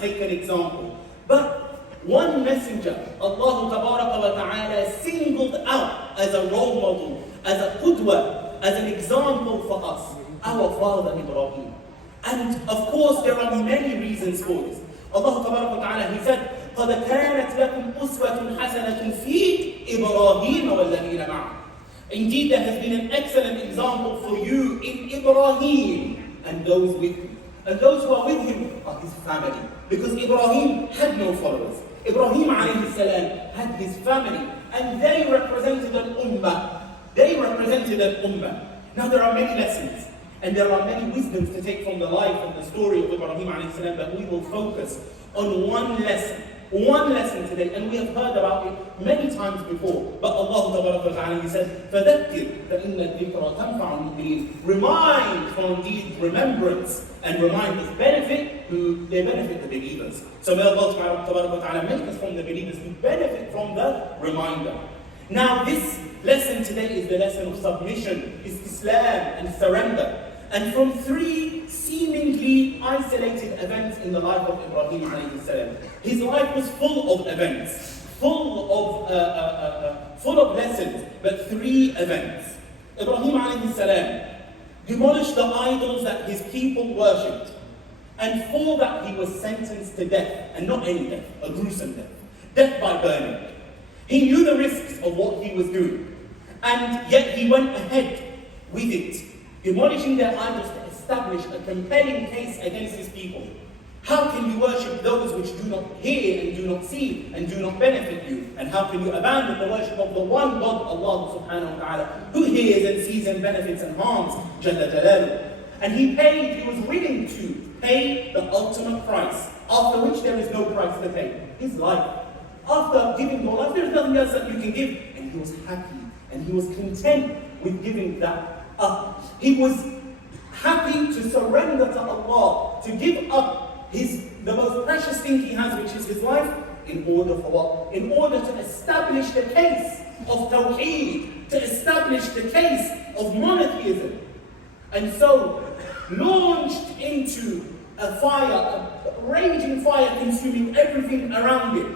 take an example. But one messenger, Allah Tabaraka wa Ta'ala singled out as a role model, as a qudwa, as an example for us, our father Ibrahim. And of course there are many reasons for this. Allah Tabaraka wa Ta'ala, He said, قَدْ كَانَتْ لَكُمْ أُسْوَةٌ حَسَنَةٌ فِي إِبْرَاهِيمَ وَالَّذِينَ مَعَهُ. Indeed, there has been an excellent example for you in Ibrahim and those with him. And those who are with him are his family. Because Ibrahim had no followers. Ibrahim alayhi salam had his family. And they represented an ummah. They represented an ummah. Now there are many lessons. And there are many wisdoms to take from the life and the story of Ibrahim alayhi salam, but we will focus on one lesson today, and we have heard about it many times before. But Allah Ta'ala, He said, فَذَكِّرْ فَإِنَّ الذِّكْرَ تَنْفَعُ الْمُؤْمِنِينَ. Remind, for indeed remembrance and reminders benefit they benefit the believers. So may Allah Ta'ala make us from the believers who benefit from the reminder. Now this lesson today is the lesson of submission, Islam and surrender. And from three seemingly isolated events in the life of Ibrahim alayhi salam. His life was full of events, full of lessons, but three events. Ibrahim alayhi salam demolished the idols that his people worshipped, and for that he was sentenced to death, and not any death, a gruesome death by burning. He knew the risks of what he was doing, and yet he went ahead with it, demolishing their idols to establish a compelling case against his people. How can you worship those which do not hear and do not see and do not benefit you? And how can you abandon the worship of the one God, Allah subhanahu wa ta'ala, who hears and sees and benefits and harms, Jalla Jalaluhu? And he was willing to pay the ultimate price, after which there is no price to pay, his life. After giving your life, there is nothing else that you can give. And he was happy and he was content with giving that up. He was happy to surrender to Allah, to give up the most precious thing he has, which is his life, in order for what? In order to establish the case of Tawheed, to establish the case of monotheism. And so, launched into a fire, a raging fire consuming everything around it,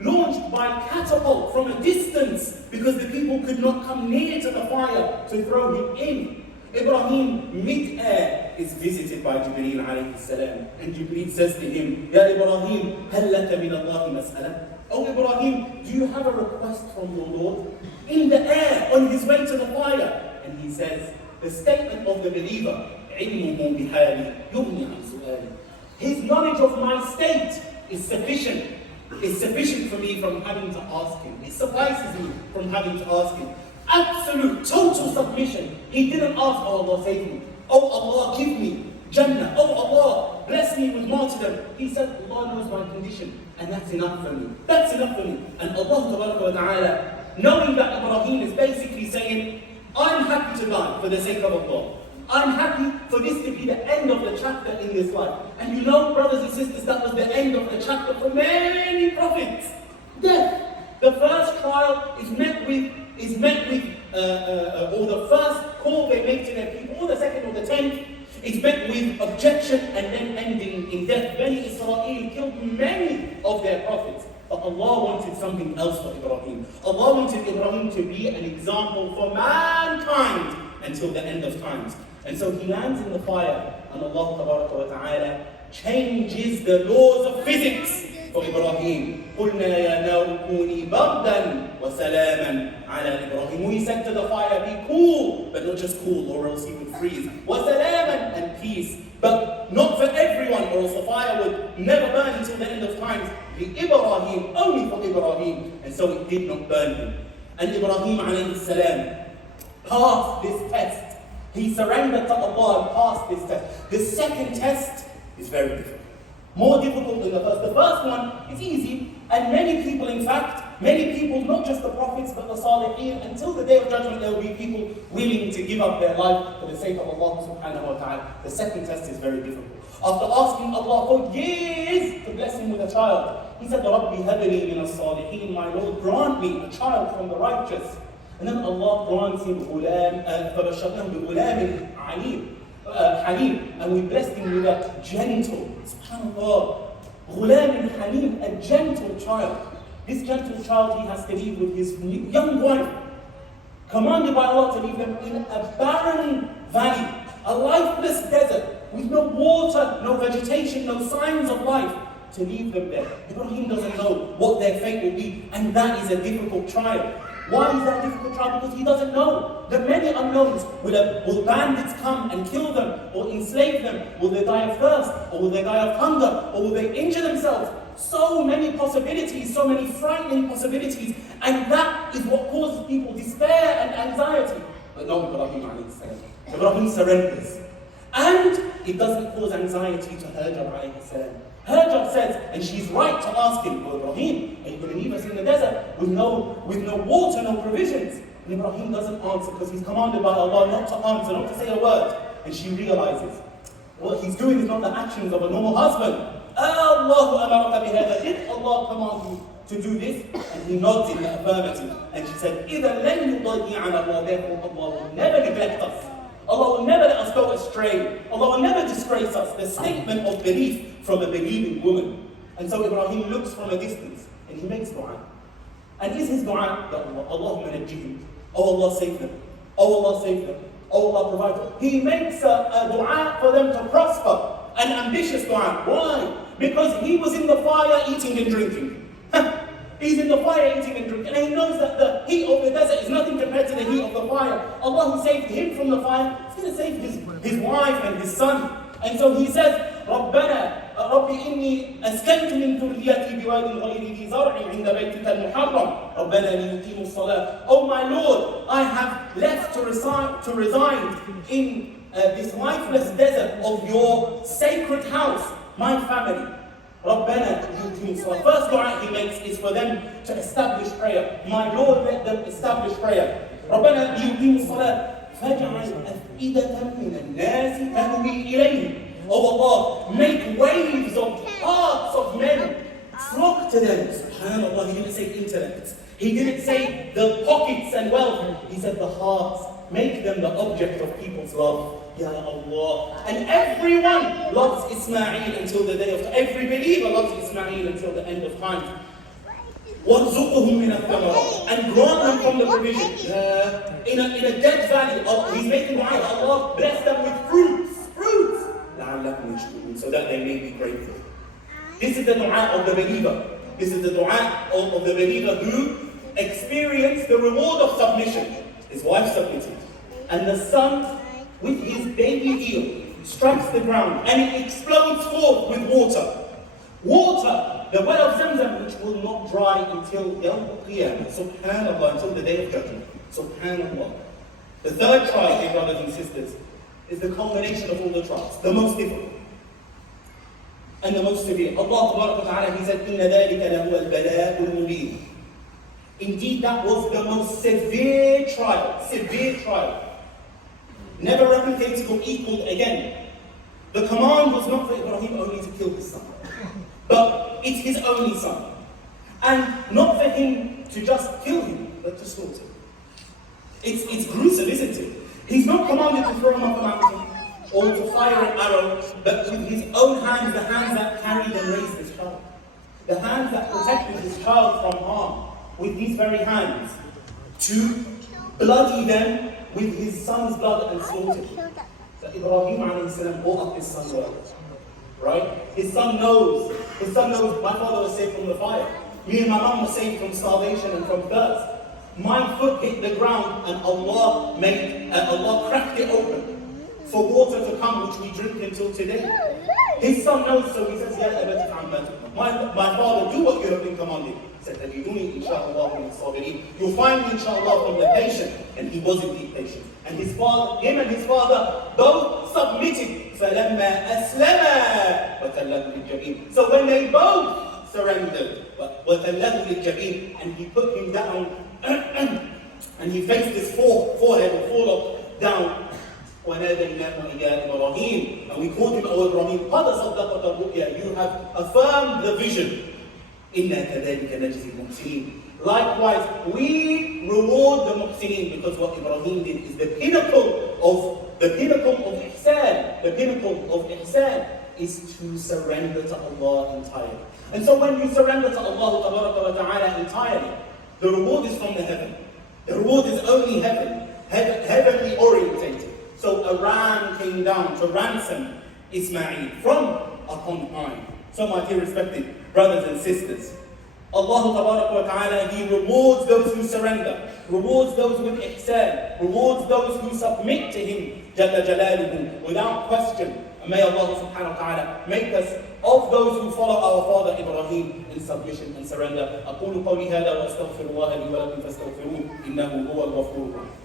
launched by catapult from a distance because the people could not come near to the fire to throw him in. Ibrahim, mid-air, is visited by Jibreel alayhi salam. And Jibreel says to him, Ya Ibrahim, هَلْ لَكَ مِنَ اللَّهِ مَسْأَلَةً? Oh Ibrahim, do you have a request from your Lord? In the air, on his way to the fire. And he says, the statement of the believer, عِلْمُهُ بِحَالِي يُغْنِي عَنْ سُؤَالِي. His knowledge of my state is sufficient. It's sufficient for me from having to ask him. It suffices me from having to ask him. Absolute, total submission. He didn't ask, oh Allah, save me. Oh Allah, give me Jannah. Oh Allah, bless me with martyrdom. He said, Allah knows my condition, and that's enough for me. That's enough for me. And Allah wa ta'ala, knowing that Ibrahim is basically saying, I'm happy to die for the sake of Allah. I'm happy for this to be the end of the chapter in this life. And you know, brothers and sisters, that was the end of the chapter for many prophets. Death. The first trial is met with, or the first call they make to their people, or the second or the 10th, is met with objection and then ending in death. Bani Israel killed many of their prophets. But Allah wanted something else for Ibrahim. Allah wanted Ibrahim to be an example for mankind until the end of times. And so he lands in the fire, and Allah Ta'ala changes the laws of physics for Ibrahim. قُلْنَا يَا نَارُ كُونِي بَرْدًا وَسَلَامًا عَلَى إِبْرَاهِيمَ. We said to the fire, be cool, but not just cool, or else he would freeze. وَسَلَامًا, and peace, but not for everyone, or else the fire would never burn until the end of times. Ibrahim, only for Ibrahim, and so it did not burn him. And Ibrahim alayhi salam passed this test. He surrendered to Allah and passed this test. The second test is very difficult. More difficult than the first. The first one is easy, and many people, not just the prophets, but the Salihin, until the day of judgment, there will be people willing to give up their life for the sake of Allah subhanahu wa ta'ala. The second test is very difficult. After asking Allah for years to bless him with a child, he said, رَبِّ هَبْ لِي مِنَ الصَّالِحِينَ. My Lord, grant me a child from the righteous. And then Allah grants him فَبَشَّرْنَاهُ بِغُلَامٍ حَلِيمٍ. And we blessed him with a gentle, subhanAllah, غلام حليم, a gentle child. This gentle child, he has to leave with his young wife, commanded by Allah to leave them in a barren valley, a lifeless desert, with no water, no vegetation, no signs of life, to leave them there. Ibrahim doesn't know what their fate will be, and that is a difficult trial. Why is that a difficult trial? Because he doesn't know. The many unknowns. Will bandits come and kill them, or enslave them? Will they die of thirst, or will they die of hunger, or will they injure themselves? So many possibilities, so many frightening possibilities, and that is what causes people despair and anxiety. But no, Ibrahim surrenders. And it doesn't cause anxiety to Hajar alayhi salam. Hajar says, and she's right to ask him, "Oh Ibrahim, are you going to leave us in the desert with no water, no provisions?" And Ibrahim doesn't answer because he's commanded by Allah not to answer, not to say a word. And she realizes what he's doing is not the actions of a normal husband. Allahu amaraka bihada. Did Allah command you to do this? And he nods in the affirmative. And she said, إِذَا لَنْ يُضَيِّعَنَا اللَّهُ. Therefore Allah will never neglect us. Allah will never let us go astray. Allah will never disgrace us. The statement of belief from a believing woman. And so Ibrahim looks from a distance and he makes dua. And is his dua that Allahumma najjihim. Oh Allah save them. Oh Allah save them. Oh Allah provide them. He makes a dua for them to prosper. An ambitious dua. Why? Because he was in the fire eating and drinking. He's in the fire eating and drinking. And he knows that the heat of the desert is nothing compared to the heat of the fire. Allah who saved him from the fire, he's going to save his wife and his son. And so he says, رَبَّنَا رَبِّ إِنِّي أَسْكَنْتُ مِنْ ذُرِّيَّتِي بِوَادٍ غَيْرِ ذِي زَرْعٍ عِنْدَ بَيْتِكَ الْمُحَرَّمِ رَبَّنَا لِيُقِيمُوا الصَّلَاةَ. Oh my Lord, I have left to reside in this lifeless desert of your sacred house, my family. رَبَّنَا لِيُقِيمُوا الصَّلَاةَ. First dua he makes is for them to establish prayer. My Lord, let them establish prayer. رَبَّنَا لِيُقِيمُوا الصَّلَاةَ فَاجْعَلْ أَفْئِدَةً مِنَ النَّاسِ تَهْوِي إِلَيْهِمْ. Oh Allah, make waves of hearts of men flock to them. SubhanAllah, he didn't say intellect. He didn't say the pockets and wealth. He said the hearts. Make them the object of people's love. Ya Allah. And everyone loves Ismail until the day of time. Every believer loves Ismail until the end of time. وَارْزُقُهُمْ مِنَ الثَّمَرَاتِ. And grant them from the provision. In a dead valley, he's making dua. Allah bless them with fruits. So that they may be grateful. This is the dua of the believer. This is the dua of the believer who experienced the reward of submission. His wife submitted. And the son, with his baby eel, strikes the ground and it explodes forth with water. Water, the well of Zamzam, which will not dry until Yawm al-Qiyamah. Subhanallah, until the day of judgment. Subhanallah. The third trial, dear brothers and sisters, is the culmination of all the trials, the most difficult and the most severe. Allah Ta'ala, He said, إِنَّ ذَلِكَ لَهُوَ الْبَلَاءُ الْمُبِينُ. Indeed, that was the most severe trial. Never replicated or equaled again. The command was not for Ibrahim only to kill his son, but it's his only son. And not for him to just kill him, but to slaughter. It's gruesome, isn't it? He's not commanded to throw him off a mountain or to fire an arrow, but with his own hands, the hands that carried and raised his child. The hands that protected his child from harm, with these very hands, to bloody them with his son's blood and slaughter. So Ibrahim alayhi salam brought up his son well. Right? His son knows my father was saved from the fire. Me and my mom were saved from starvation and from thirst. My foot hit the ground and Allah cracked it open for water to come, which we drink until today. His son knows, so he says, my father, do what you have been commanded. He said, you'll find me inshallah from the patient. And he was indeed patient. And him and his father both submitted. So when they both surrendered, and he put him down, and he faced his forehead or forelock down. And we called him, O Ibrahim, you have affirmed the vision. Likewise, we reward the muhsineen, because what Ibrahim did is the pinnacle of ihsan, the pinnacle of ihsan is to surrender to Allah entirely. And so when you surrender to Allah Ta'ala entirely, the reward is from the heaven. The reward is only heavenly orientated. So a ram came down to ransom Ismail from a concubine. So my dear respected brothers and sisters, Allah Ta'ala, He rewards those who surrender, rewards those with ihsan, rewards those who submit to Him Jalla Jalaluhu without question. And may Allah subhanahu wa ta'ala make us of those who follow our father Ibrahim in submission and surrender. أقول قولي هذا وأستغفر الله لي ولكم فاستغفروه إنه هو الغفور الرحيم.